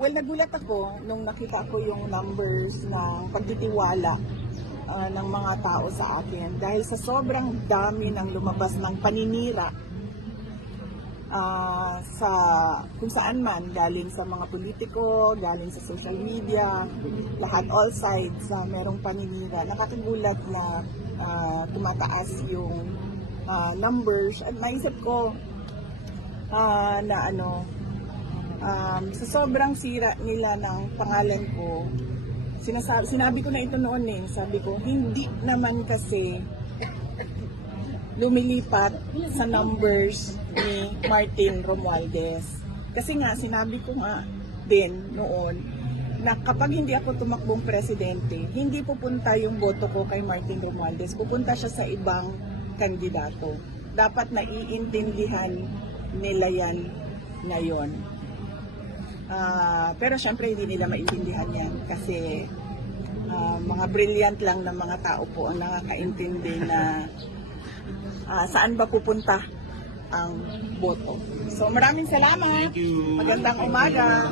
Well, nagulat ako nung nakita ko yung numbers ng pagtitiwala ng mga tao sa akin dahil sa sobrang dami ng lumabas ng paninira sa kung saan man, galing sa mga politiko, galing sa social media, lahat, all sides, merong paninira. Nakakagulat na tumataas yung numbers at naisip ko na sa sobrang sira nila ng pangalan ko, sinabi ko na ito noon sabi ko, hindi naman kasi lumilipat sa numbers ni Martin Romualdez. Kasi nga, sinabi ko nga din noon na kapag hindi ako tumakbong presidente, hindi pupunta yung boto ko kay Martin Romualdez, pupunta siya sa ibang kandidato. Dapat naiintindihan nila yan ngayon. Pero syempre hindi nila maintindihan yan kasi mga brilliant lang na mga tao po ang nakakaintindi na saan ba pupunta ang boto. So maraming salamat. Magandang umaga.